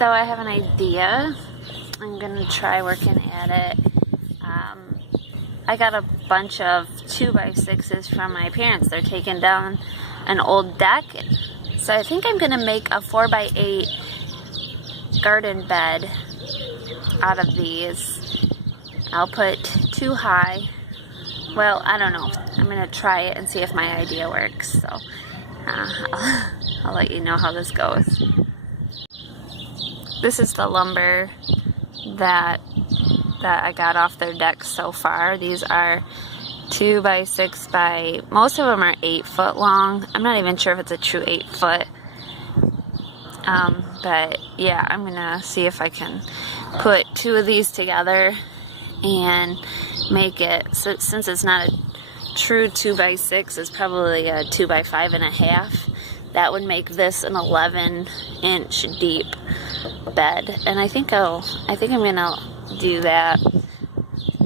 So I have an idea. I'm gonna try working at it. I got a bunch of 2x6s from my parents. They're taking down an old deck. So I think I'm gonna make a 4x8 garden bed out of these. I'll put 2 high. Well, I don't know. I'm gonna try it and see if my idea works. So I'll let you know how this goes. This is the lumber that I got off their deck so far. These are 2x6 by, most of them are 8 foot long. I'm not even sure if it's a true 8 foot. But yeah, I'm gonna see if I can put 2 of these together and make it, so, since it's not a true 2x6, it's probably a 2x5.5. That would make this an 11-inch deep bed, and I think I'm gonna do that.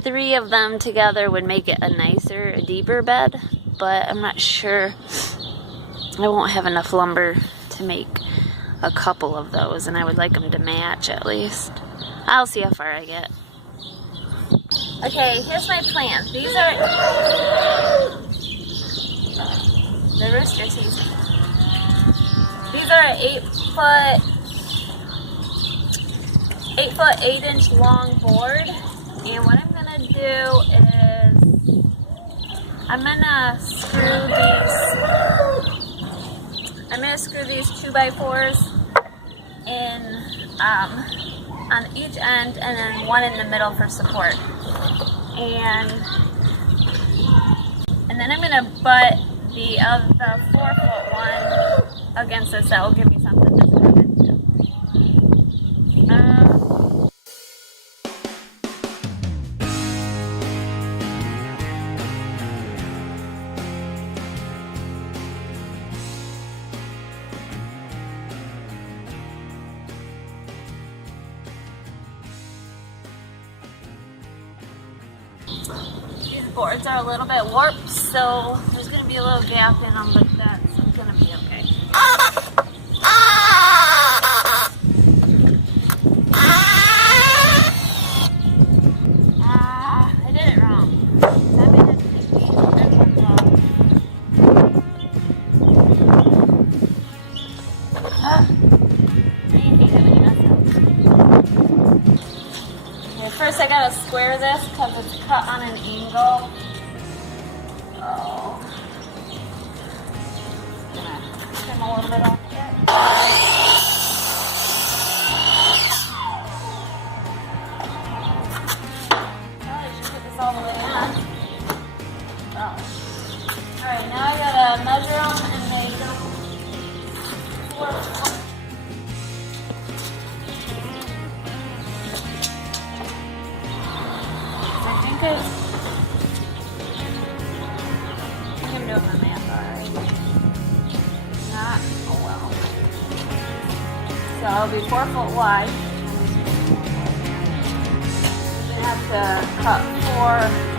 3 of them together would make it a nicer, a deeper bed, but I'm not sure. I won't have enough lumber to make a couple of those, and I would like them to match at least. I'll see how far I get. Okay, here's my plan. These are the rooster season. These are an 8 foot 8-inch long board, and what I'm gonna do is I'm gonna screw these 2x4s in on each end, and then one in the middle for support. And then I'm gonna butt the 4 foot one against this. That will give me something to screw into. These boards are a little bit warped, so there's going to be a little gap in them, but that's going to be okay. I did it wrong. I'm going to have to take these ones off. I hate it when you mess up. First I gotta square this because it's cut on an angle. Oh. I'm gonna trim a little bit off here. Probably should put this all the way on. Oh. Alright, now I gotta measure them and make them 4 foot. I think I'm doing my math alright. Not, oh well. So it'll be 4 foot wide. I'm gonna have to cut 4.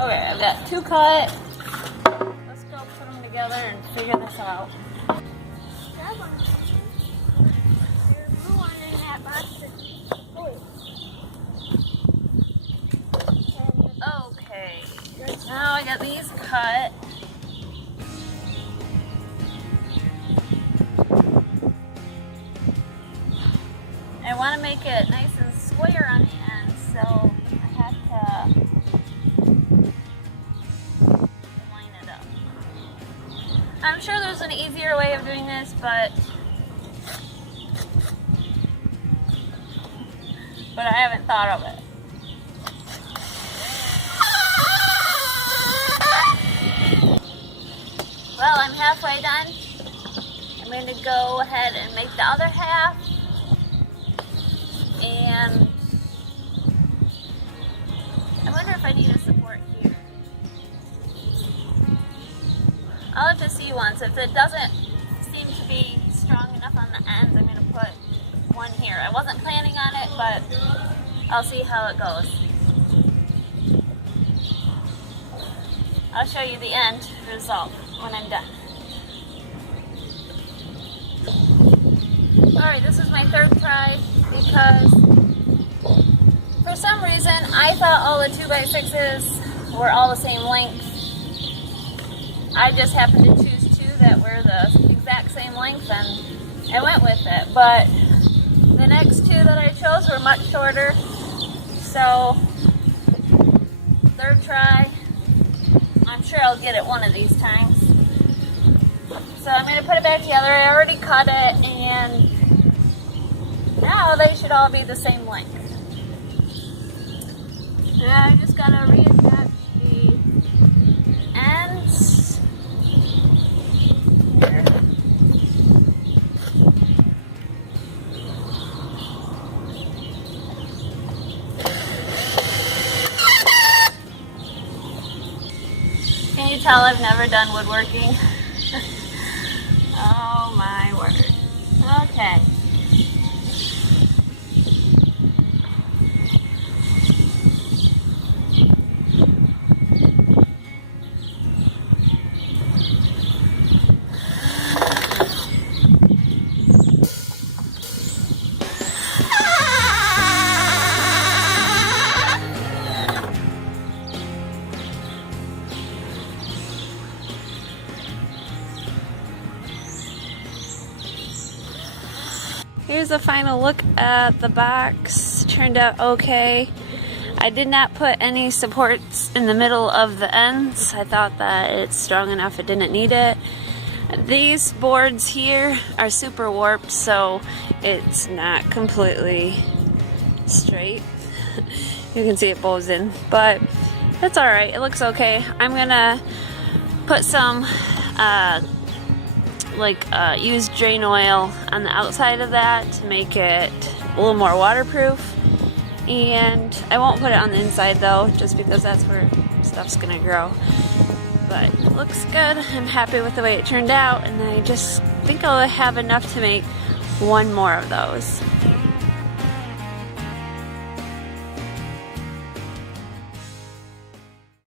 Okay, I've got 2 cut. Let's go put them together and figure this out. Okay, now I got these cut. I want to make it nice and square on the end, so I have to line it up. I'm sure there's an easier way of doing this, but I haven't thought of it. halfway done. I'm going to go ahead and make the other half. And I wonder if I need a support here. I'll have to see once. If it doesn't seem to be strong enough on the ends, I'm going to put one here. I wasn't planning on it, but I'll see how it goes. I'll show you the end result when I'm done. Alright, this is my third try because for some reason I thought all the 2x6s were all the same length. I just happened to choose two that were the exact same length and I went with it. But the next two that I chose were much shorter. So, third try, I'm sure I'll get it one of these times. So I'm going to put it back together. I already cut it and now they should all be the same length. Now I just got to reattach the ends. Here. Can you tell I've never done woodworking? Oh my word. Okay. Here's a final look at the box. Turned out okay. I did not put any supports in the middle of the ends. I thought that it's strong enough, it didn't need it. These boards here are super warped, so it's not completely straight. You can see it bows in, but that's alright, it looks okay. I'm gonna put some used drain oil on the outside of that to make it a little more waterproof, and I won't put it on the inside though, just because that's where stuff's gonna grow. But it looks good. I'm happy with the way it turned out, and I just think I'll have enough to make one more of those.